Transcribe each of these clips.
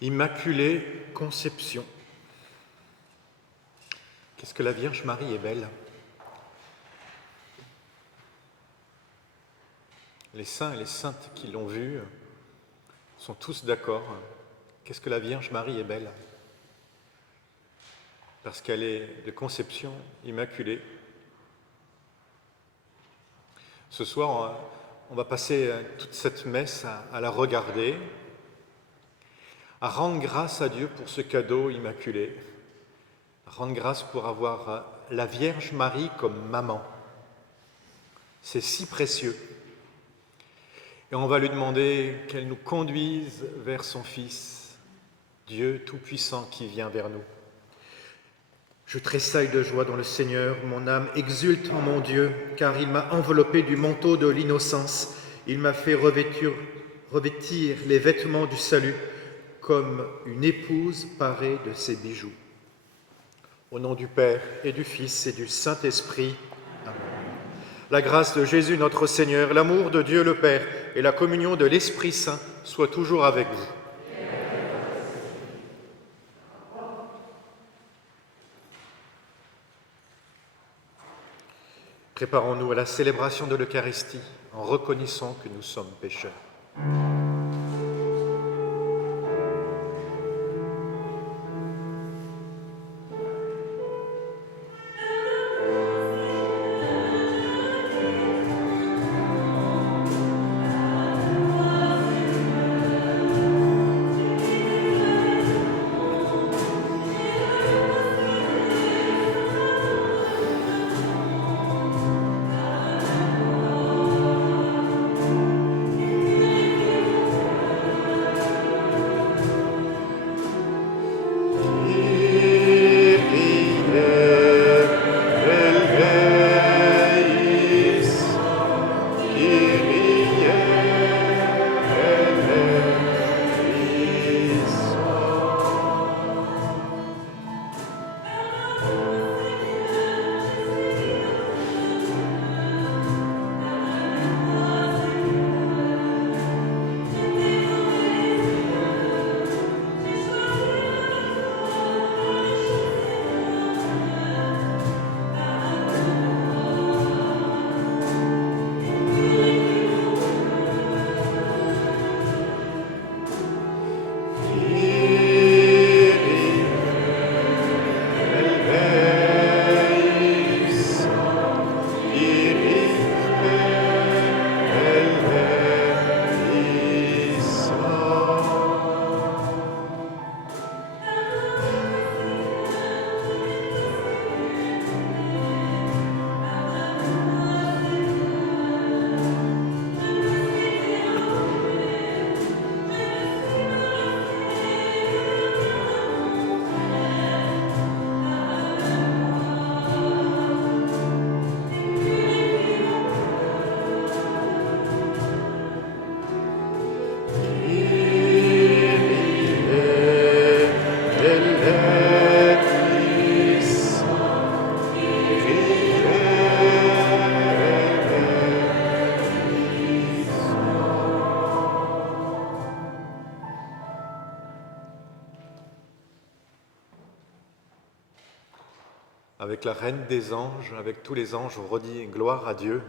Immaculée Conception. Qu'est-ce que la Vierge Marie est belle. Les saints et les saintes qui l'ont vue sont tous d'accord. Qu'est-ce que la Vierge Marie est belle. Parce qu'elle est de conception immaculée. Ce soir, on va passer toute cette messe à la regarder, à rendre grâce à Dieu pour ce cadeau immaculé, à rendre grâce pour avoir la Vierge Marie comme maman. C'est si précieux. Et on va lui demander qu'elle nous conduise vers son Fils, Dieu Tout-Puissant qui vient vers nous. Je tressaille de joie dans le Seigneur, mon âme exulte en mon Dieu, car il m'a enveloppé du manteau de l'innocence, il m'a fait revêtir les vêtements du salut, comme une épouse parée de ses bijoux. Au nom du Père et du Fils et du Saint-Esprit, Amen. La grâce de Jésus notre Seigneur, l'amour de Dieu le Père et la communion de l'Esprit Saint soient toujours avec vous. Préparons-nous à la célébration de l'Eucharistie en reconnaissant que nous sommes pécheurs. Avec la Reine des anges, avec tous les anges, on redit gloire à Dieu.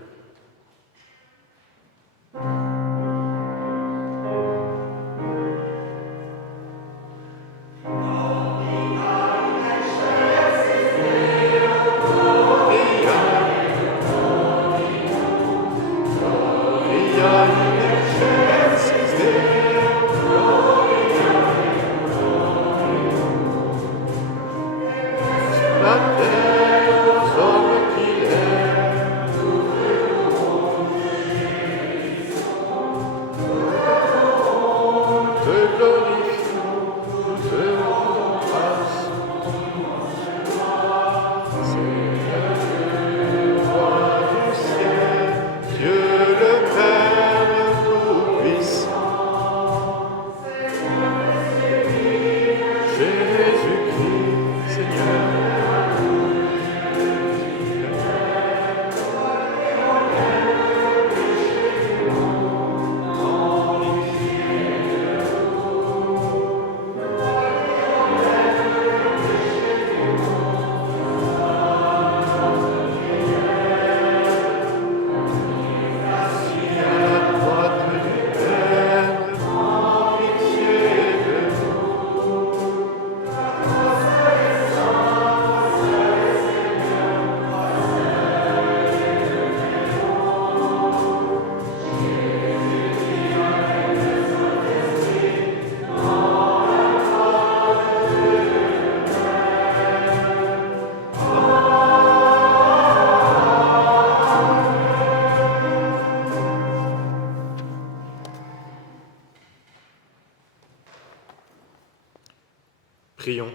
Prions.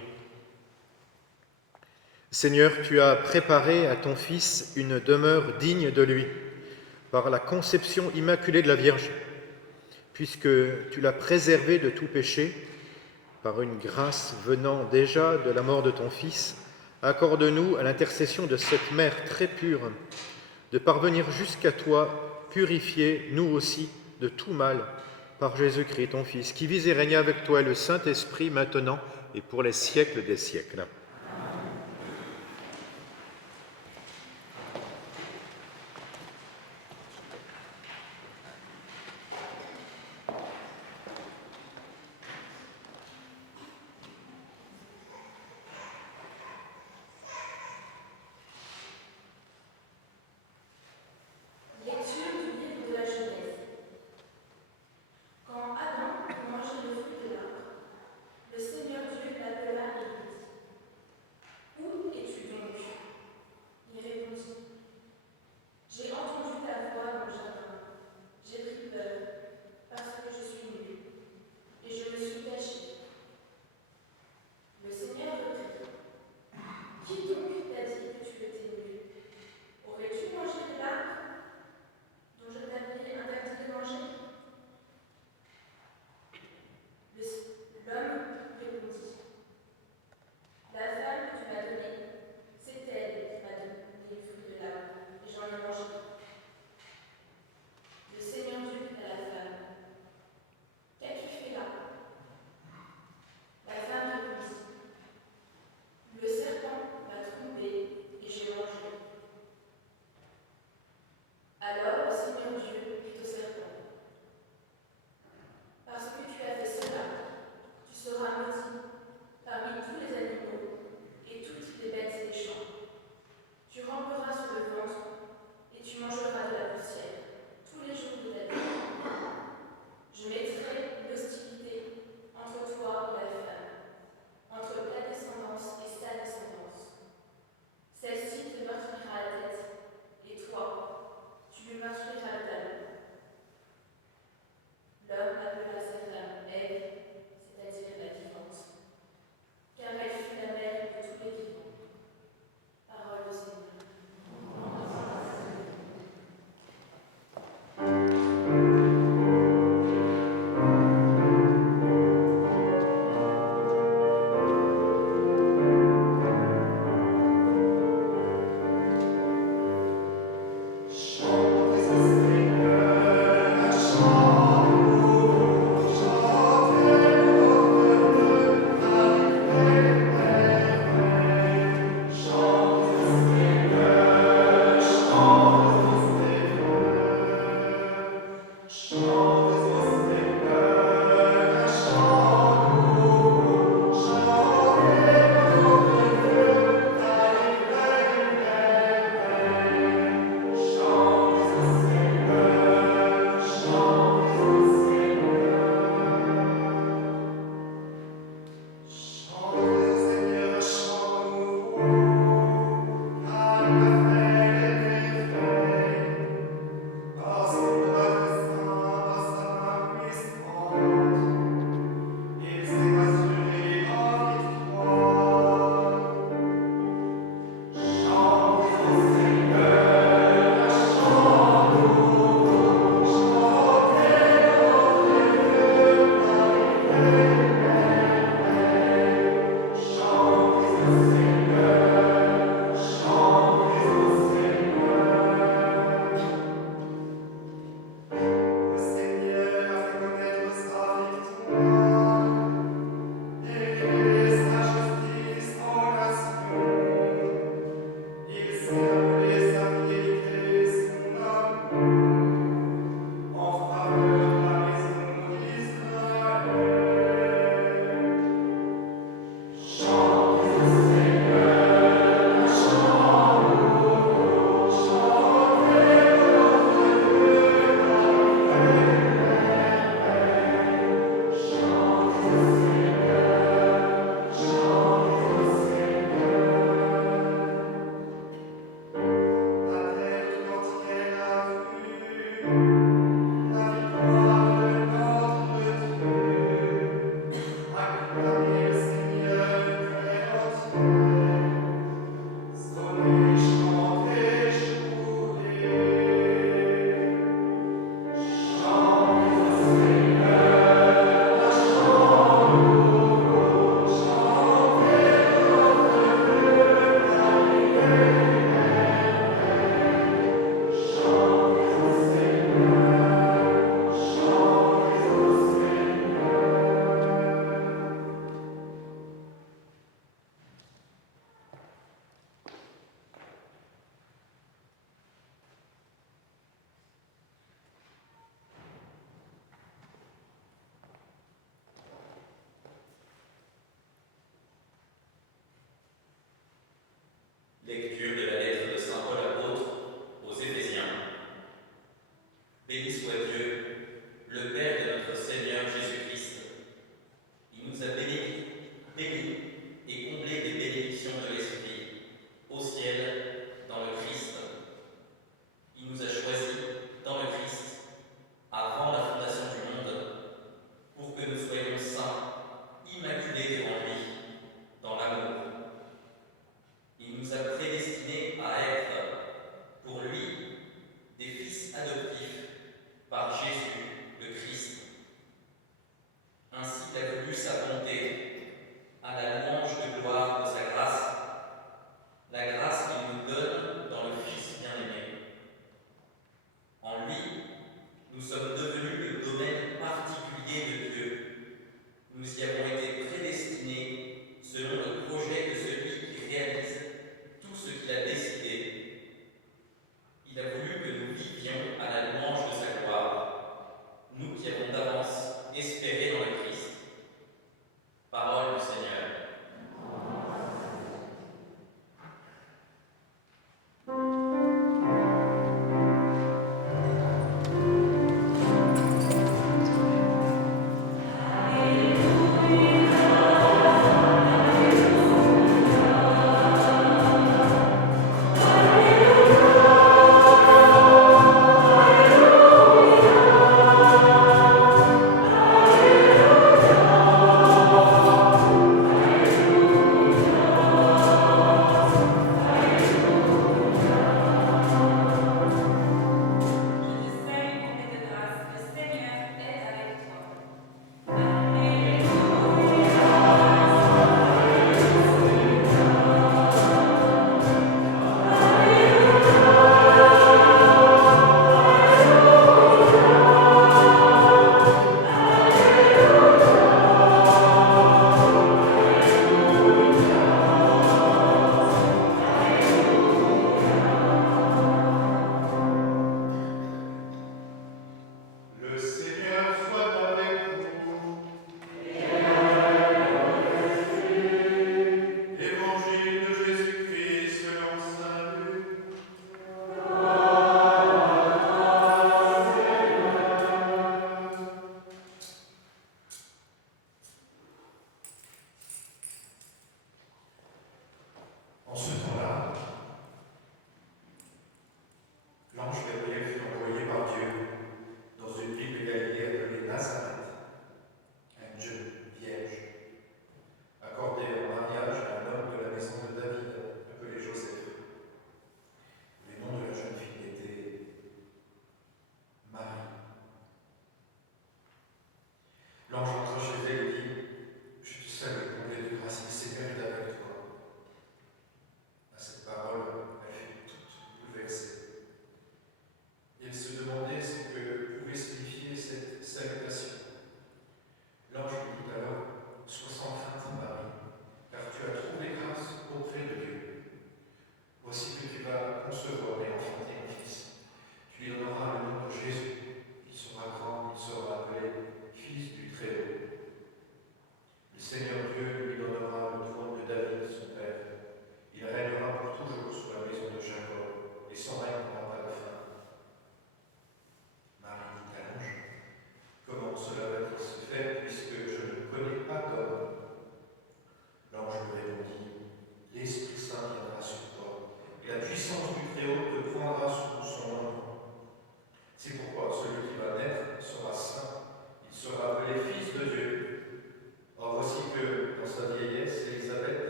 Seigneur, tu as préparé à ton Fils une demeure digne de lui par la conception immaculée de la Vierge, puisque tu l'as préservé de tout péché par une grâce venant déjà de la mort de ton Fils. Accorde-nous, à l'intercession de cette Mère très pure, de parvenir jusqu'à toi, purifiés, nous aussi, de tout mal, par Jésus-Christ, ton Fils, qui vit et règne avec toi et le Saint-Esprit, maintenant et pour les siècles des siècles. Lecture du livre de la Genèse. Quand Adam eut mangé le fruit de l'arbre, le Seigneur Dieu l'appela et lui dit :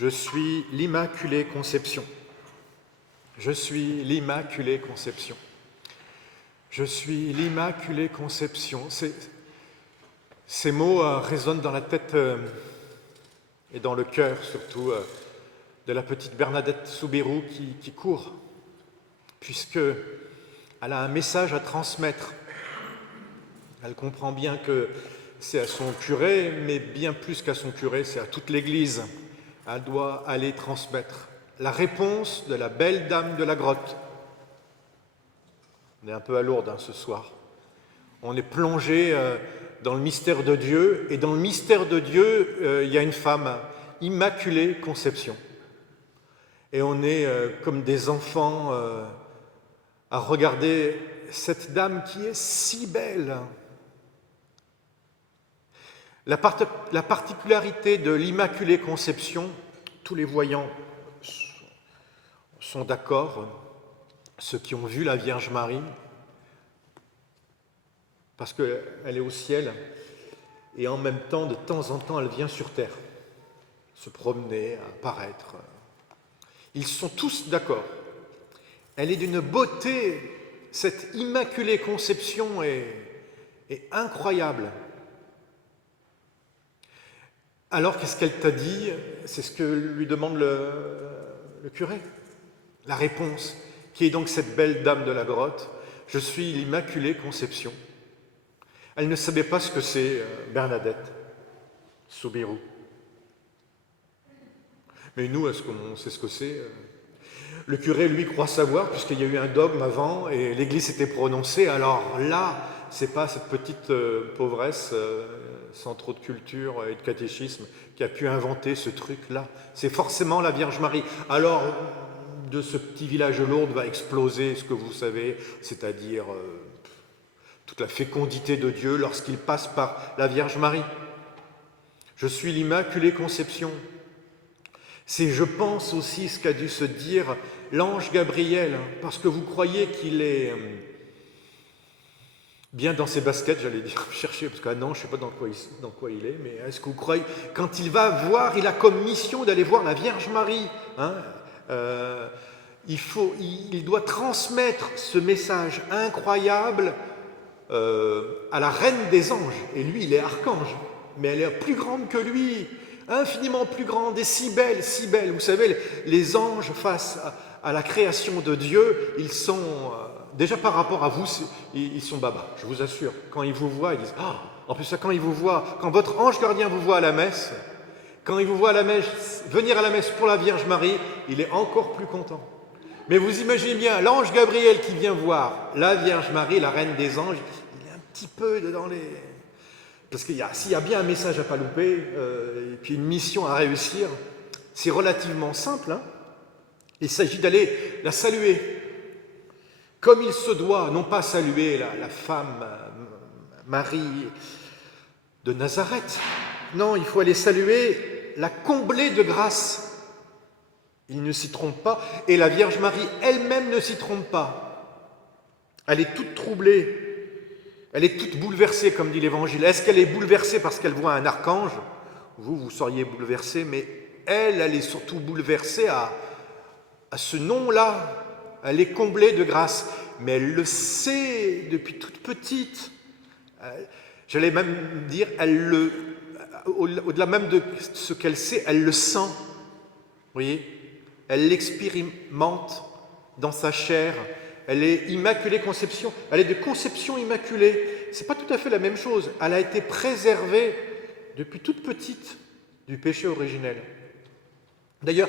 Je suis l'Immaculée Conception. Je suis l'Immaculée Conception. Je suis l'Immaculée Conception. Ces mots résonnent dans la tête et dans le cœur surtout de la petite Bernadette Soubirous qui court, puisqu'elle a un message à transmettre. Elle comprend bien que c'est à son curé, mais bien plus qu'à son curé, c'est à toute l'Église. Elle doit aller transmettre la réponse de la belle dame de la grotte. On est un peu à Lourdes ce soir. On est plongé dans le mystère de Dieu, et dans le mystère de Dieu, il y a une femme, Immaculée Conception. Et on est comme des enfants à regarder cette dame qui est si belle. La particularité de l'Immaculée Conception, tous les voyants sont d'accord, ceux qui ont vu la Vierge Marie, parce qu'elle est au ciel, et en même temps, de temps en temps, elle vient sur terre, se promener, apparaître. Ils sont tous d'accord. Elle est d'une beauté, cette Immaculée Conception est incroyable. Alors, qu'est-ce qu'elle t'a dit? C'est ce que lui demande le curé. La réponse, qui est donc cette belle dame de la grotte, je suis l'Immaculée Conception. Elle ne savait pas ce que c'est Bernadette Soubirous. Mais nous, est-ce qu'on sait ce que c'est? Le curé, lui, croit savoir, puisqu'il y a eu un dogme avant, et l'Église s'était prononcée. Alors là, c'est pas cette petite pauvresse sans trop de culture et de catéchisme qui a pu inventer ce truc-là. C'est forcément la Vierge Marie. Alors, de ce petit village de Lourdes va exploser ce que vous savez, c'est-à-dire toute la fécondité de Dieu lorsqu'il passe par la Vierge Marie. Je suis l'Immaculée Conception. C'est, je pense, aussi ce qu'a dû se dire l'ange Gabriel, parce que vous croyez qu'il est bien dans ses baskets, j'allais dire, chercher, parce que non, je ne sais pas dans quoi il est, mais est-ce que vous croyez, quand il va voir, il a comme mission d'aller voir la Vierge Marie, hein, il doit transmettre ce message incroyable à la reine des anges, et lui, il est archange, mais elle est plus grande que lui, infiniment plus grande et si belle, si belle. Vous savez, les anges face à la création de Dieu, ils sont, déjà par rapport à vous, ils sont baba, je vous assure. Quand ils vous voient, ils disent, ah, en plus quand ils vous voient, quand votre ange gardien vous voit à la messe, quand il vous voit à la messe, venir à la messe pour la Vierge Marie, il est encore plus content. Mais vous imaginez bien, l'ange Gabriel qui vient voir la Vierge Marie, la reine des anges, il est un petit peu dans les... Parce qu'il s'il y a bien un message à ne pas louper, et puis une mission à réussir, c'est relativement simple. Hein. Il s'agit d'aller la saluer, comme il se doit, non pas saluer la femme Marie de Nazareth. Non, il faut aller saluer la comblée de grâce. Il ne s'y trompe pas, et la Vierge Marie elle-même ne s'y trompe pas. Elle est toute troublée. Elle est toute bouleversée, comme dit l'Évangile. Est-ce qu'elle est bouleversée parce qu'elle voit un archange? Vous seriez bouleversé, mais elle est surtout bouleversée à ce nom-là. Elle est comblée de grâce, mais elle le sait depuis toute petite. J'allais même dire, au-delà même de ce qu'elle sait, elle le sent. Vous voyez? Elle l'expérimente dans sa chair. Elle est Immaculée Conception, elle est de conception immaculée. Ce n'est pas tout à fait la même chose. Elle a été préservée depuis toute petite du péché originel. D'ailleurs,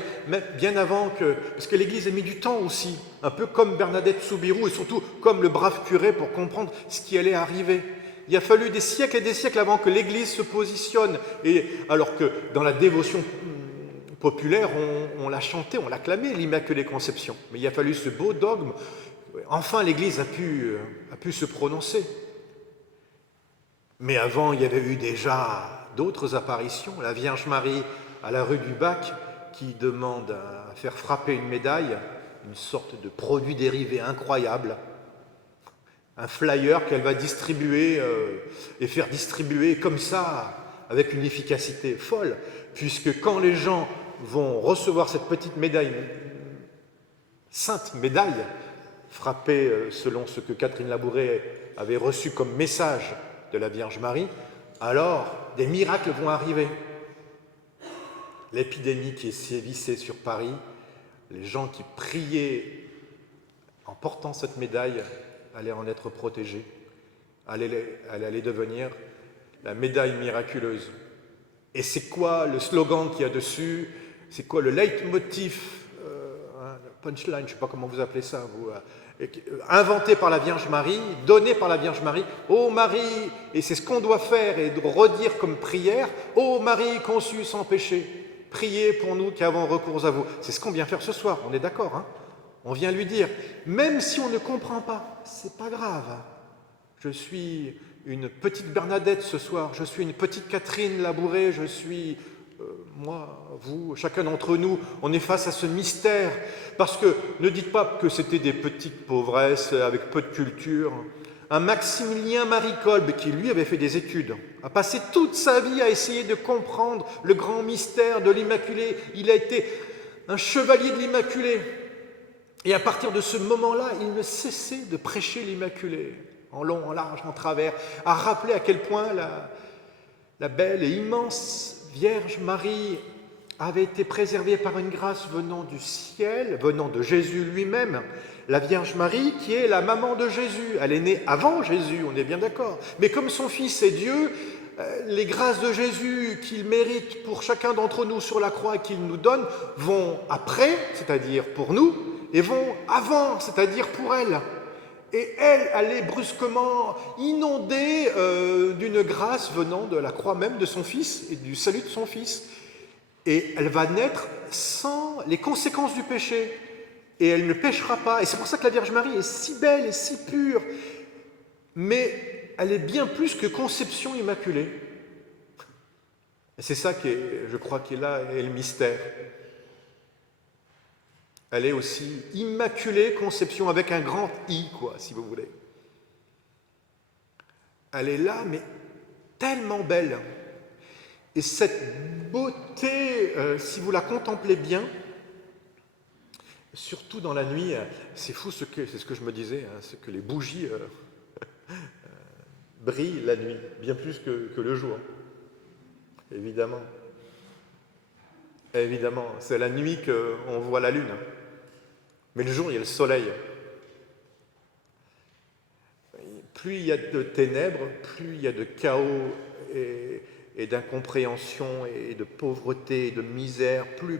bien avant que... Parce que l'Église a mis du temps aussi, un peu comme Bernadette Soubirous et surtout comme le brave curé pour comprendre ce qui allait arriver. Il a fallu des siècles et des siècles avant que l'Église se positionne. Et alors que dans la dévotion populaire, on l'a chanté, on l'a clamé, l'Immaculée Conception. Mais il a fallu ce beau dogme. Enfin, l'Église a pu se prononcer. Mais avant, il y avait eu déjà d'autres apparitions. La Vierge Marie à la rue du Bac qui demande à faire frapper une médaille, une sorte de produit dérivé incroyable, un flyer qu'elle va distribuer et faire distribuer comme ça, avec une efficacité folle, puisque quand les gens vont recevoir cette petite médaille, sainte médaille, frappée selon ce que Catherine Labouré avait reçu comme message de la Vierge Marie, alors des miracles vont arriver. L'épidémie qui sévissait sur Paris, les gens qui priaient en portant cette médaille allaient en être protégés, elle allait devenir la médaille miraculeuse. Et c'est quoi le slogan qu'il y a dessus? C'est quoi le leitmotiv, le punchline, je ne sais pas comment vous appelez ça, vous, inventé par la Vierge Marie, donné par la Vierge Marie. Ô Marie, et c'est ce qu'on doit faire et de redire comme prière, ô Marie conçue sans péché, priez pour nous qui avons recours à vous. C'est ce qu'on vient faire ce soir, on est d'accord, hein? On vient lui dire, même si on ne comprend pas, c'est pas grave. Je suis une petite Bernadette ce soir, je suis une petite Catherine Labouré, je suis moi, vous, chacun d'entre nous, on est face à ce mystère. Parce que ne dites pas que c'était des petites pauvresses avec peu de culture. Un Maximilien Marie Kolb, qui lui avait fait des études, a passé toute sa vie à essayer de comprendre le grand mystère de l'Immaculée. Il a été un chevalier de l'Immaculée. Et à partir de ce moment-là, il ne cessait de prêcher l'Immaculée, en long, en large, en travers, à rappeler à quel point la belle et immense Vierge Marie avait été préservée par une grâce venant du ciel, venant de Jésus lui-même. La Vierge Marie qui est la maman de Jésus, elle est née avant Jésus, on est bien d'accord. Mais comme son Fils est Dieu, les grâces de Jésus qu'il mérite pour chacun d'entre nous sur la croix et qu'il nous donne vont après, c'est-à-dire pour nous, et vont avant, c'est-à-dire pour elle. Et elle est brusquement inondée d'une grâce venant de la croix même de son Fils et du salut de son Fils. Et elle va naître sans les conséquences du péché. Et elle ne péchera pas. Et c'est pour ça que la Vierge Marie est si belle et si pure. Mais elle est bien plus que conception immaculée. Et c'est ça, je crois, qui est là, et le mystère. Elle est aussi immaculée conception avec un grand I, quoi, si vous voulez. Elle est là, mais tellement belle. Et cette beauté, si vous la contemplez bien, surtout dans la nuit, c'est fou, c'est ce que je me disais, hein, c'est que les bougies brillent la nuit, bien plus que le jour. Évidemment. Évidemment, c'est la nuit qu'on voit la lune. Mais le jour, il y a le soleil. Plus il y a de ténèbres, plus il y a de chaos et d'incompréhension et de pauvreté et de misère, plus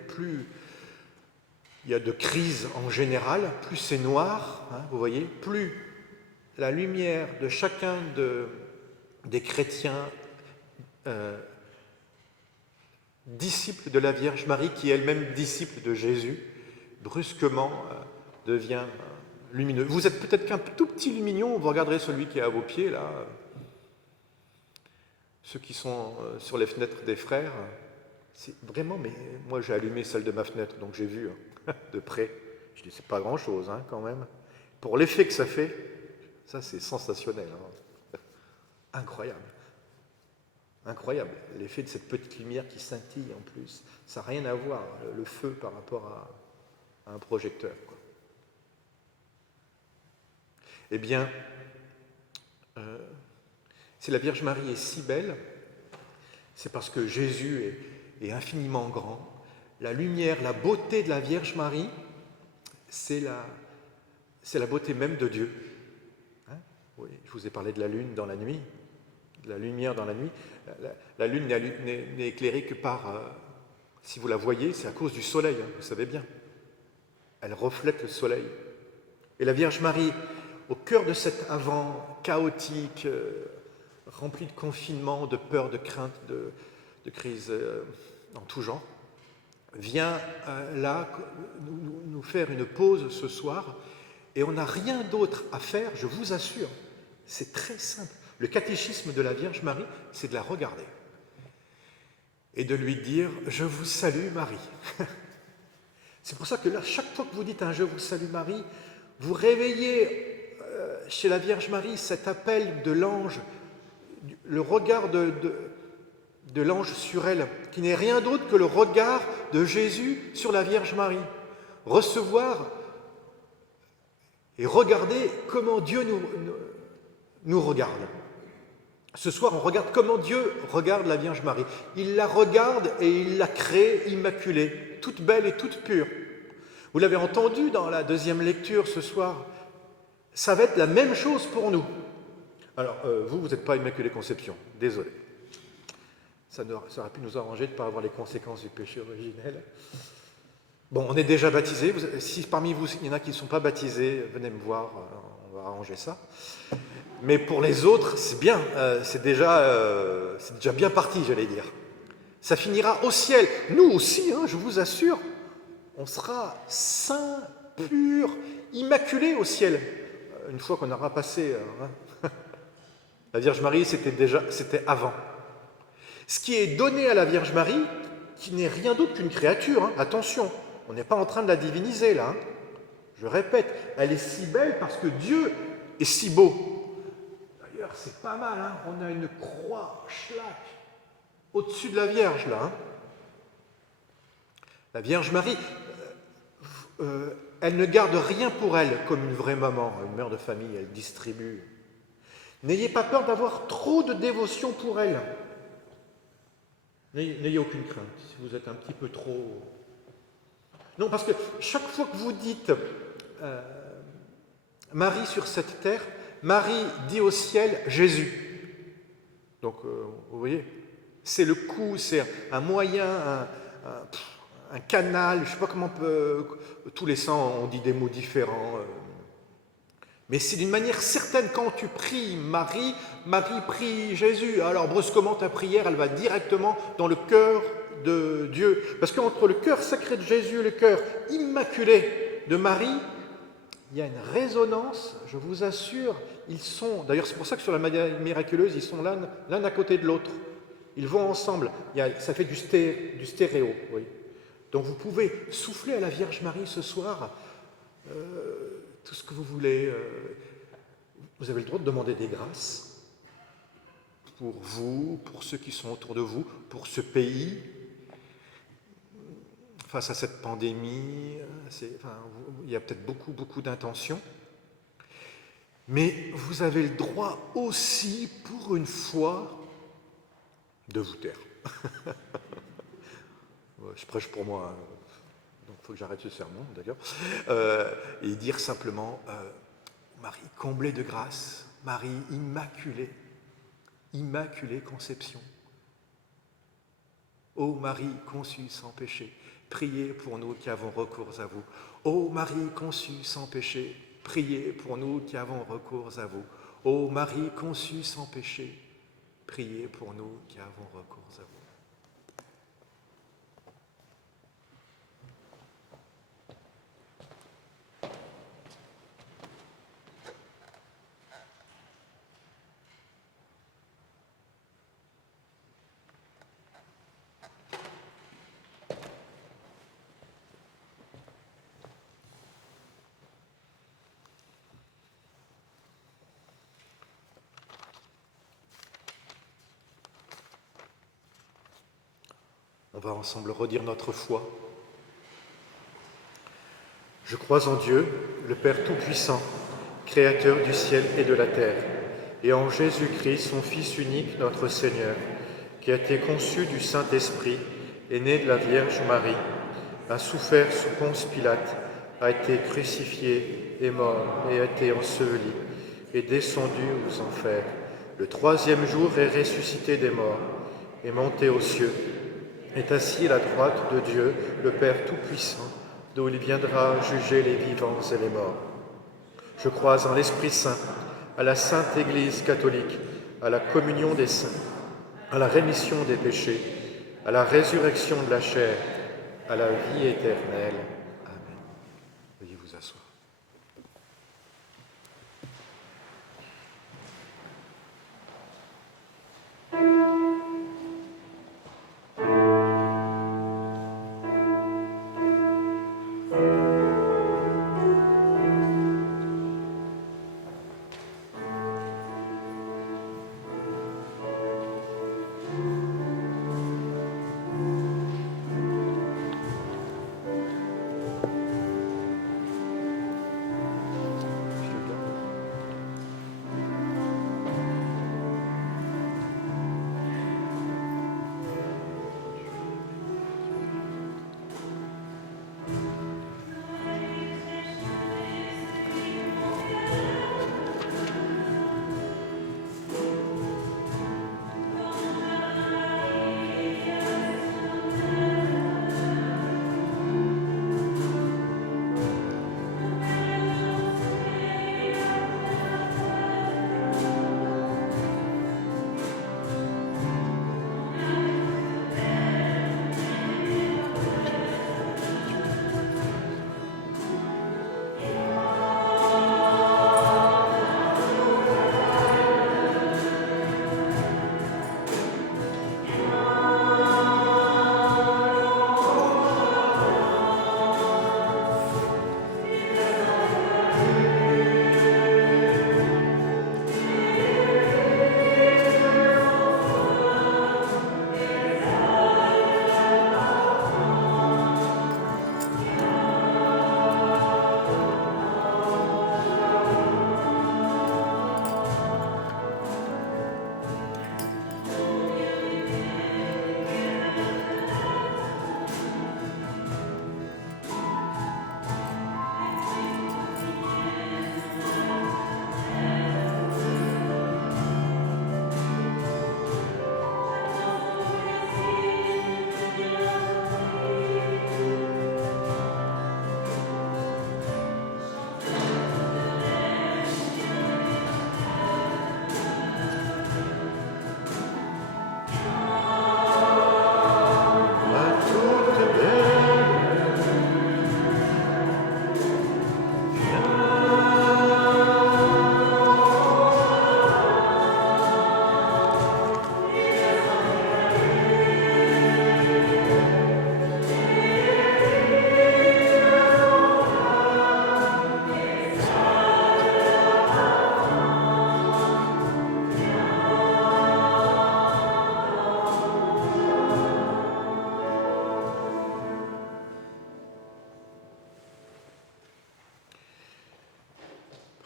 il y a de crise en général, plus c'est noir, hein, vous voyez, plus la lumière de chacun des chrétiens disciples de la Vierge Marie, qui est elle-même disciple de Jésus, brusquement devient lumineux. Vous êtes peut-être qu'un tout petit lumignon, vous regarderez celui qui est à vos pieds, là, ceux qui sont sur les fenêtres des frères, c'est vraiment, mais moi j'ai allumé celle de ma fenêtre, donc j'ai vu de près, je dis c'est pas grand-chose hein, quand même, pour l'effet que ça fait, ça c'est sensationnel, hein. Incroyable. Incroyable, l'effet de cette petite lumière qui scintille en plus, ça n'a rien à voir, le feu par rapport à un projecteur, quoi. Eh bien, si la Vierge Marie est si belle, c'est parce que Jésus est infiniment grand. La lumière, la beauté de la Vierge Marie, c'est la beauté même de Dieu. Hein? Oui, je vous ai parlé de la lune dans la nuit, de la lumière dans la nuit. La lune n'est éclairée que par, si vous la voyez, c'est à cause du soleil, hein, vous savez bien. Elle reflète le soleil. Et la Vierge Marie, au cœur de cet avant chaotique, rempli de confinement, de peur, de crainte, de crise en tout genre, vient là nous faire une pause ce soir, et on n'a rien d'autre à faire, je vous assure. C'est très simple. Le catéchisme de la Vierge Marie, c'est de la regarder et de lui dire « Je vous salue Marie ». C'est pour ça que là, chaque fois que vous dites un « Je vous salue Marie », vous réveillez chez la Vierge Marie cet appel de l'ange, le regard de de l'ange sur elle, qui n'est rien d'autre que le regard de Jésus sur la Vierge Marie. Recevoir et regarder comment Dieu nous regarde. Ce soir, on regarde comment Dieu regarde la Vierge Marie. Il la regarde et il l'a créée immaculée, toute belle et toute pure. Vous l'avez entendu dans la deuxième lecture ce soir, ça va être la même chose pour nous. Alors, vous n'êtes pas Immaculée Conception, désolé. Ça aurait pu nous arranger de ne pas avoir les conséquences du péché originel. Bon, on est déjà baptisés. Si parmi vous, il y en a qui ne sont pas baptisés, venez me voir, on va arranger ça. Mais pour les autres, c'est bien, c'est déjà bien parti, j'allais dire. Ça finira au ciel. Nous aussi, hein, je vous assure, on sera saints, purs, immaculés au ciel. Une fois qu'on aura passé... La Vierge Marie, c'était avant. Ce qui est donné à la Vierge Marie, qui n'est rien d'autre qu'une créature, hein, attention, on n'est pas en train de la diviniser là. Hein. Je répète, elle est si belle parce que Dieu est si beau. D'ailleurs, c'est pas mal, hein, on a une croix, schlac, au-dessus de la Vierge là. Hein. La Vierge Marie, elle ne garde rien pour elle comme une vraie maman, une mère de famille, elle distribue. N'ayez pas peur d'avoir trop de dévotion pour elle. N'ayez aucune crainte si vous êtes un petit peu trop... Non, parce que chaque fois que vous dites Marie sur cette terre, Marie dit au ciel Jésus. Donc, vous voyez, c'est le coup, c'est un moyen, un canal, je ne sais pas comment tous les saints on dit des mots différents. Mais c'est d'une manière certaine, quand tu pries Marie, Marie prie Jésus. Alors brusquement, ta prière, elle va directement dans le cœur de Dieu. Parce qu'entre le cœur sacré de Jésus et le cœur immaculé de Marie, il y a une résonance, je vous assure. Ils sont, d'ailleurs c'est pour ça que sur la Marie miraculeuse, ils sont l'un à côté de l'autre. Ils vont ensemble. Ça fait du stéréo. Oui. Donc vous pouvez souffler à la Vierge Marie ce soir. Tout ce que vous voulez. Vous avez le droit de demander des grâces pour vous, pour ceux qui sont autour de vous, pour ce pays, face à cette pandémie. Il y a peut-être beaucoup d'intentions. Mais vous avez le droit aussi, pour une fois, de vous taire. Je prêche pour moi. Donc il faut que j'arrête ce sermon d'ailleurs, et dire simplement Marie comblée de grâce, Marie immaculée conception. Ô Marie conçue sans péché, priez pour nous qui avons recours à vous. Ô Marie conçue sans péché, priez pour nous qui avons recours à vous. Ô Marie conçue sans péché, priez pour nous qui avons recours à vous. On va ensemble redire notre foi. Je crois en Dieu, le Père Tout-Puissant, Créateur du ciel et de la terre, et en Jésus-Christ, son Fils unique, notre Seigneur, qui a été conçu du Saint-Esprit, est né de la Vierge Marie, a souffert sous Ponce Pilate, a été crucifié, est mort et a été enseveli, est descendu aux enfers. Le troisième jour est ressuscité des morts, est monté aux cieux, est assis à la droite de Dieu, le Père Tout-Puissant, d'où il viendra juger les vivants et les morts. Je crois en l'Esprit Saint, à la Sainte Église catholique, à la communion des saints, à la rémission des péchés, à la résurrection de la chair, à la vie éternelle. Amen. Veuillez vous asseoir.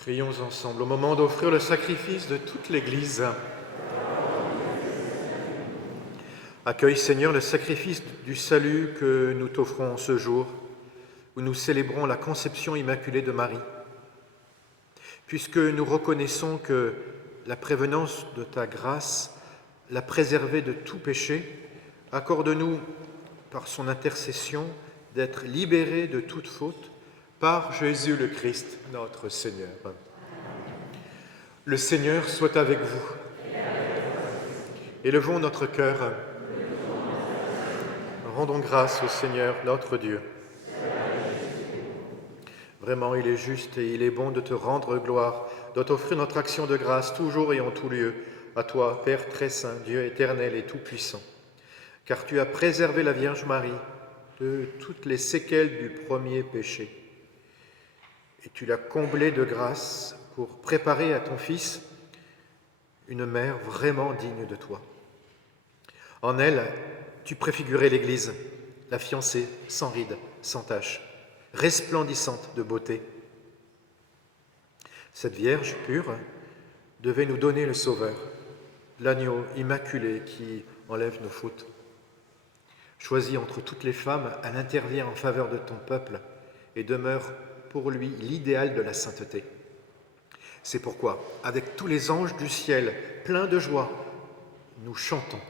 Prions ensemble au moment d'offrir le sacrifice de toute l'Église. Accueille, Seigneur, le sacrifice du salut que nous t'offrons ce jour, où nous célébrons la conception immaculée de Marie. Puisque nous reconnaissons que la prévenance de ta grâce l'a préservée de tout péché, accorde-nous, par son intercession, d'être libérés de toute faute, par Jésus le Christ, notre Seigneur. Le Seigneur soit avec vous. Élevons notre cœur. Rendons grâce au Seigneur, notre Dieu. Vraiment, il est juste et il est bon de te rendre gloire, de t'offrir notre action de grâce toujours et en tout lieu, à toi, Père très saint, Dieu éternel et tout-puissant. Car tu as préservé la Vierge Marie de toutes les séquelles du premier péché. Et tu l'as comblée de grâce pour préparer à ton Fils une mère vraiment digne de toi. En elle, tu préfigurais l'Église, la fiancée sans rides, sans tache, resplendissante de beauté. Cette Vierge pure devait nous donner le Sauveur, l'agneau immaculé qui enlève nos fautes. Choisie entre toutes les femmes, elle intervient en faveur de ton peuple et demeure pour lui l'idéal de la sainteté. C'est pourquoi, avec tous les anges du ciel, pleins de joie, nous chantons.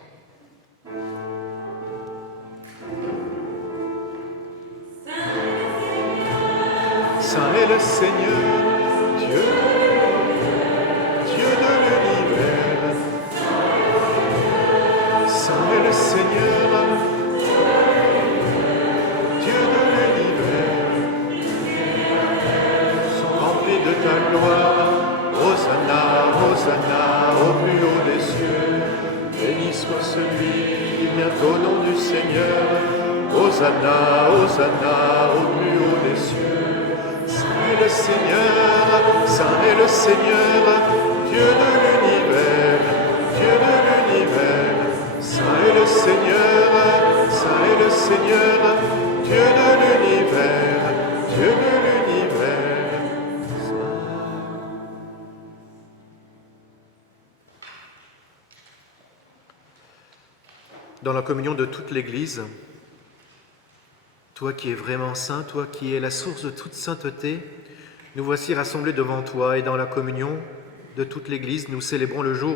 Saint est le Seigneur, Dieu de l'univers. Saint est le Seigneur, Dieu de l'univers. Sont remplis de ta gloire. Hosanna, Hosanna, au plus haut des cieux. Béni soit celui qui vient au nom du Seigneur. Hosanna, Hosanna, au plus haut des cieux. Saint est le Seigneur, Saint est le Seigneur, Dieu de l'univers, Dieu de l'univers. Saint est le Seigneur, Saint est le Seigneur, Dieu de l'univers, Dieu de l'univers. Dans la communion de toute l'Église, toi qui es vraiment saint, toi qui es la source de toute sainteté, nous voici rassemblés devant toi et dans la communion de toute l'Église, nous célébrons le jour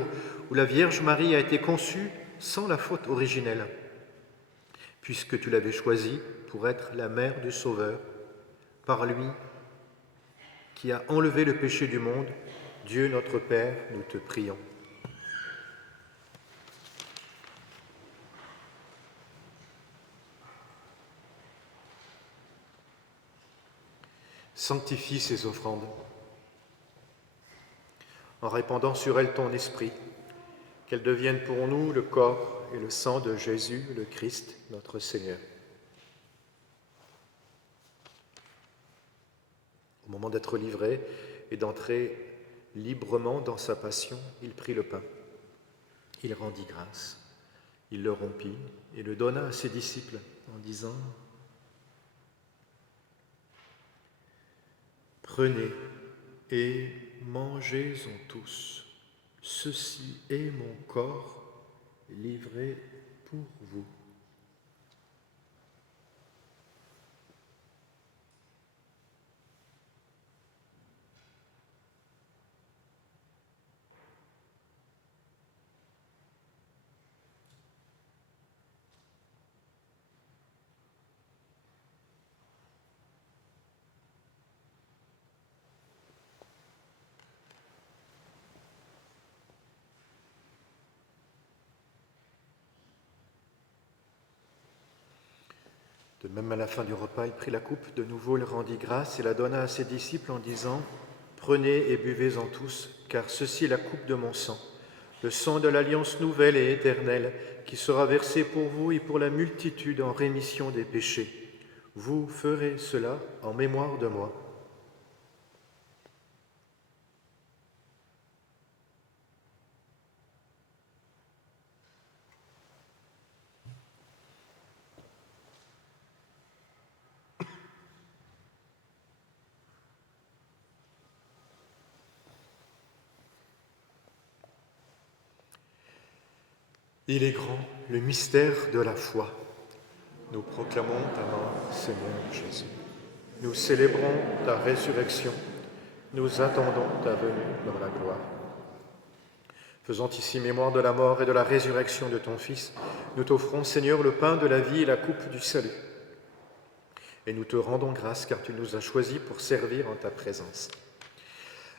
où la Vierge Marie a été conçue sans la faute originelle, puisque tu l'avais choisie pour être la mère du Sauveur, par lui qui a enlevé le péché du monde. Dieu notre Père, nous te prions. Sanctifie ces offrandes, en répandant sur elles ton esprit, qu'elles deviennent pour nous le corps et le sang de Jésus, le Christ, notre Seigneur. Au moment d'être livré et d'entrer librement dans sa passion, il prit le pain, il rendit grâce, il le rompit et le donna à ses disciples en disant : Prenez et mangez-en tous. Ceci est mon corps livré pour vous. De même, à la fin du repas, il prit la coupe, de nouveau il rendit grâce et la donna à ses disciples en disant : Prenez et buvez-en tous, car ceci est la coupe de mon sang, le sang de l'alliance nouvelle et éternelle, qui sera versé pour vous et pour la multitude en rémission des péchés. Vous ferez cela en mémoire de moi. Il est grand, le mystère de la foi. Nous proclamons ta mort, Seigneur Jésus. Nous célébrons ta résurrection. Nous attendons ta venue dans la gloire. Faisant ici mémoire de la mort et de la résurrection de ton Fils, nous t'offrons, Seigneur, le pain de la vie et la coupe du salut. Et nous te rendons grâce car tu nous as choisis pour servir en ta présence.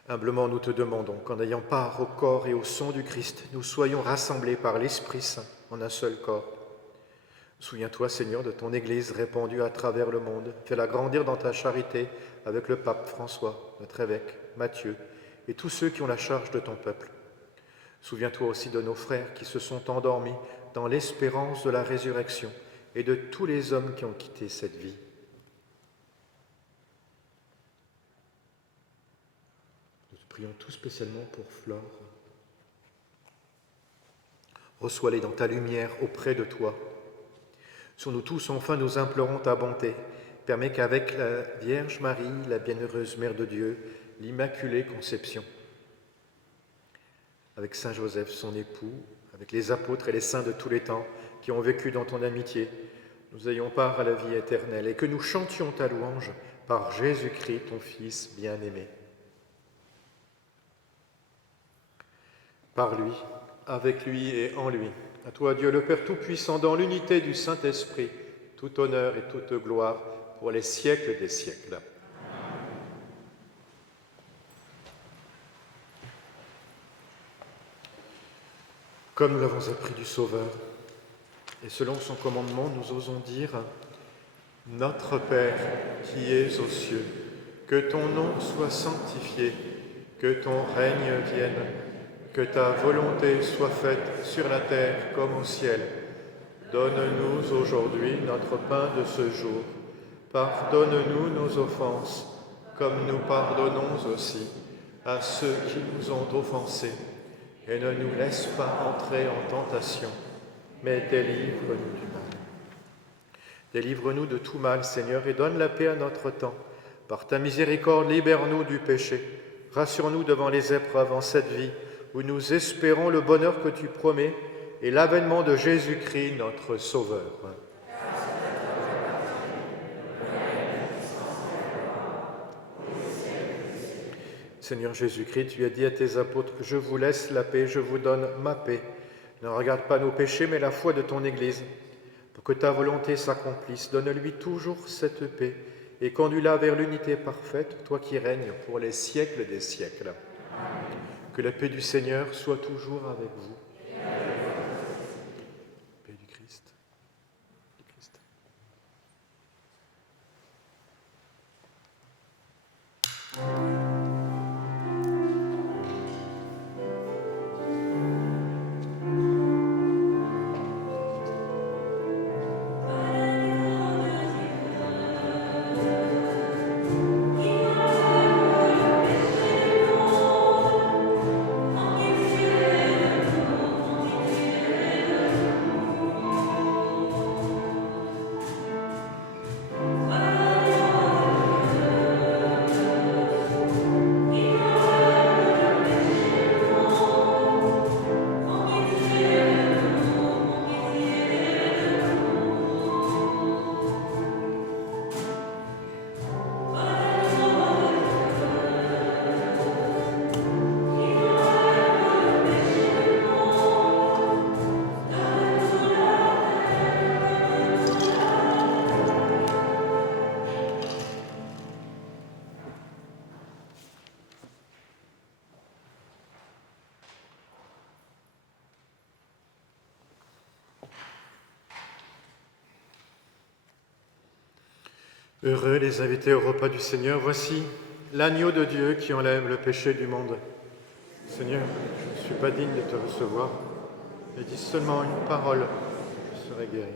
Humblement, nous te demandons qu'en ayant part au corps et au sang du Christ, nous soyons rassemblés par l'Esprit Saint en un seul corps. Souviens-toi, Seigneur, de ton Église répandue à travers le monde. Fais-la grandir dans ta charité avec le pape François, notre évêque, Matthieu, et tous ceux qui ont la charge de ton peuple. Souviens-toi aussi de nos frères qui se sont endormis dans l'espérance de la résurrection et de tous les hommes qui ont quitté cette vie. Nous te prions tout spécialement pour Flore. Reçois-les dans ta lumière auprès de toi. Sur nous tous, enfin, nous implorons ta bonté. Permets qu'avec la Vierge Marie, la bienheureuse Mère de Dieu, l'Immaculée Conception, avec Saint Joseph, son époux, avec les apôtres et les saints de tous les temps qui ont vécu dans ton amitié, nous ayons part à la vie éternelle et que nous chantions ta louange par Jésus-Christ, ton Fils bien-aimé. Par lui, avec lui et en lui, à toi, Dieu le Père Tout-Puissant, dans l'unité du Saint-Esprit, tout honneur et toute gloire pour les siècles des siècles. Comme nous l'avons appris du Sauveur, et selon son commandement, nous osons dire « Notre Père qui es aux cieux, que ton nom soit sanctifié, que ton règne vienne, que ta volonté soit faite sur la terre comme au ciel. Donne-nous aujourd'hui notre pain de ce jour. Pardonne-nous nos offenses, comme nous pardonnons aussi à ceux qui nous ont offensés. Et ne nous laisse pas entrer en tentation, mais délivre-nous du mal. Délivre-nous de tout mal, Seigneur, et donne la paix à notre temps. Par ta miséricorde, libère-nous du péché. Rassure-nous devant les épreuves en cette vie, où nous espérons le bonheur que tu promets et l'avènement de Jésus-Christ, notre Sauveur. Seigneur Jésus-Christ, tu as dit à tes apôtres, « Je vous laisse la paix, je vous donne ma paix. Ne regarde pas nos péchés, mais la foi de ton Église. Pour que ta volonté s'accomplisse, donne-lui toujours cette paix et conduis-la vers l'unité parfaite, toi qui règnes pour les siècles des siècles. » Que la paix du Seigneur soit toujours avec vous. Paix du Christ. Heureux les invités au repas du Seigneur, voici l'agneau de Dieu qui enlève le péché du monde. Seigneur, je ne suis pas digne de te recevoir, mais dis seulement une parole, je serai guéri.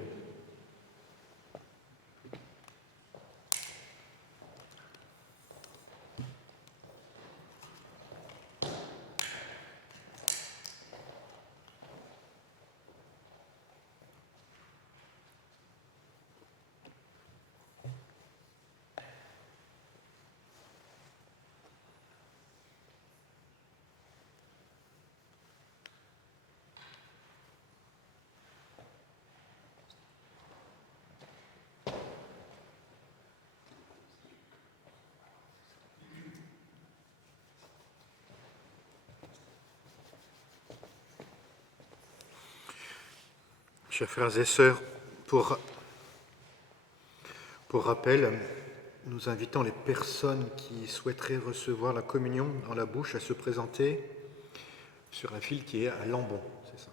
Chers frères et sœurs, pour rappel, nous invitons les personnes qui souhaiteraient recevoir la communion dans la bouche à se présenter sur un fil qui est à Lambon, c'est ça.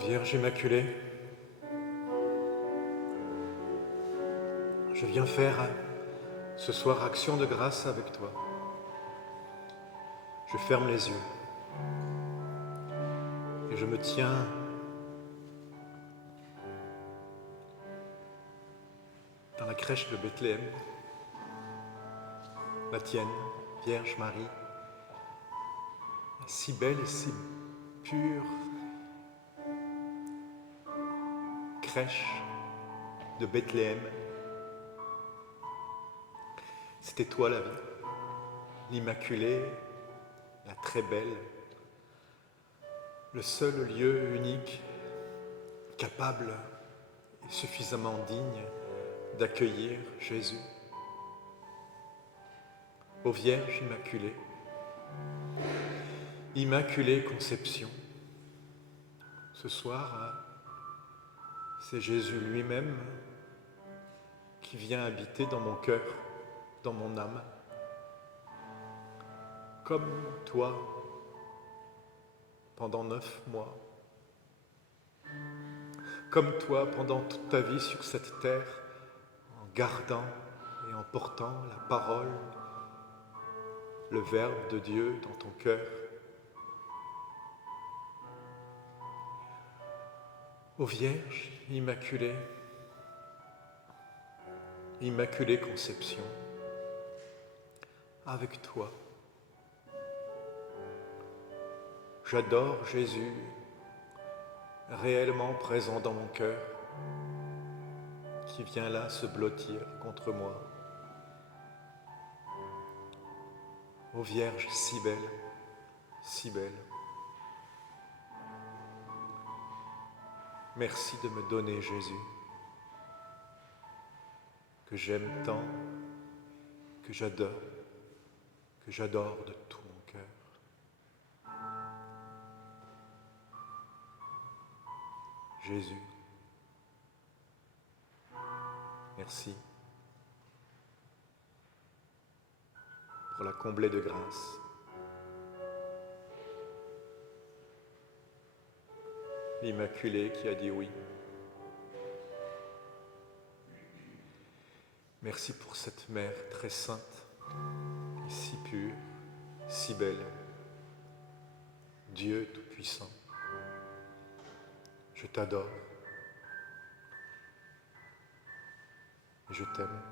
Vierge Immaculée, je viens faire ce soir action de grâce avec toi. Je ferme les yeux et je me tiens dans la crèche de Bethléem, la tienne, Vierge Marie, si belle et si pure crèche de Bethléem. C'était toi la vie, l'Immaculée, la très belle, le seul lieu unique, capable et suffisamment digne d'accueillir Jésus. Ô Vierge Immaculée, Immaculée Conception, ce soir, c'est Jésus lui-même qui vient habiter dans mon cœur, dans mon âme, comme toi, pendant 9 mois, comme toi pendant toute ta vie sur cette terre, en gardant et en portant la parole, le Verbe de Dieu dans ton cœur. Ô Vierge Immaculée, Immaculée Conception, avec toi, j'adore Jésus, réellement présent dans mon cœur, qui vient là se blottir contre moi. Ô Vierge si belle, si belle, merci de me donner Jésus, que j'aime tant, que j'adore de tout mon cœur. Jésus, merci pour la combler de grâce. L'Immaculée qui a dit oui. Merci pour cette mère très sainte, et si pure, si belle. Dieu Tout-Puissant, je t'adore et je t'aime.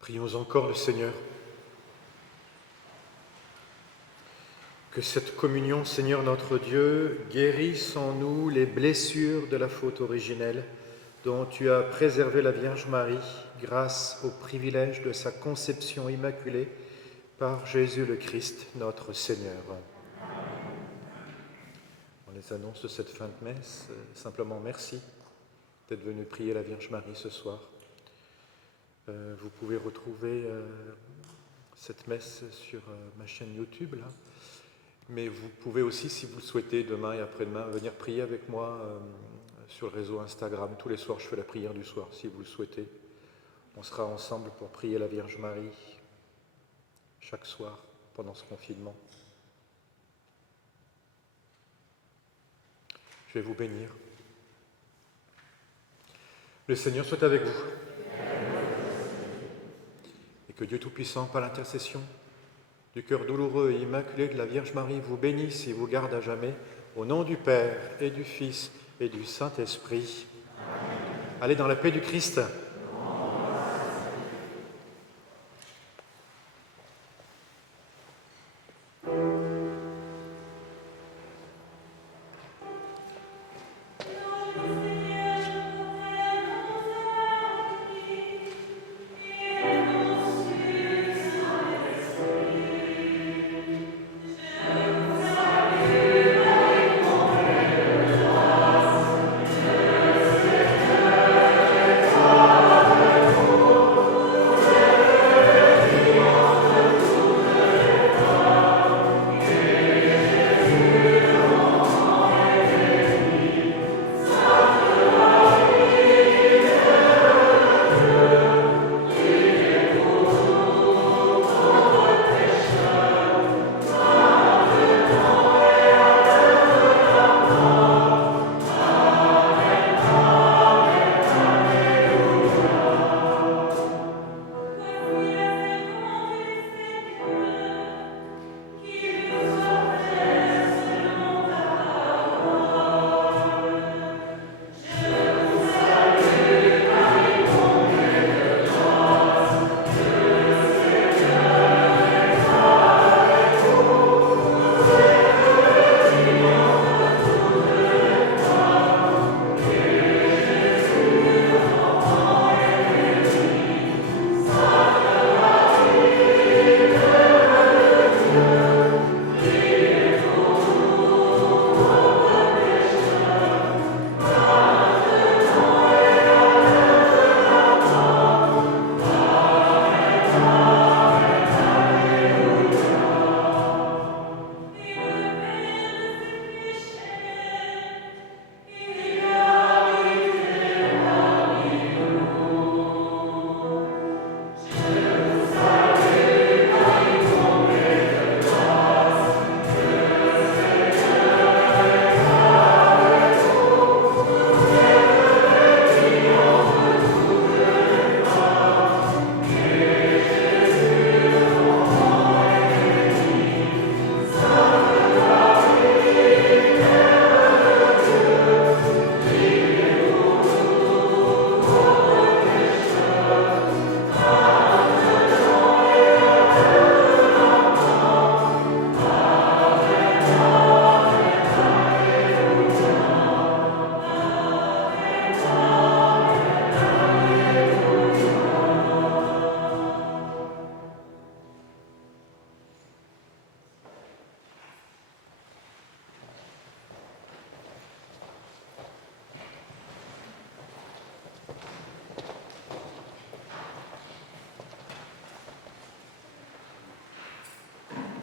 Prions encore le Seigneur. Que cette communion, Seigneur notre Dieu, guérisse en nous les blessures de la faute originelle dont tu as préservé la Vierge Marie grâce au privilège de sa conception immaculée par Jésus le Christ, notre Seigneur. On les annonce de cette fin de messe, simplement merci d'être venu prier la Vierge Marie ce soir. Vous pouvez retrouver cette messe sur ma chaîne YouTube, là. Mais vous pouvez aussi, si vous le souhaitez, demain et après-demain, venir prier avec moi sur le réseau Instagram. Tous les soirs, je fais la prière du soir, si vous le souhaitez. On sera ensemble pour prier la Vierge Marie chaque soir pendant ce confinement. Je vais vous bénir. Le Seigneur soit avec vous. Et que Dieu Tout-Puissant, par l'intercession du cœur douloureux et immaculé de la Vierge Marie, vous bénisse et vous garde à jamais, au nom du Père et du Fils et du Saint-Esprit. Allez dans la paix du Christ.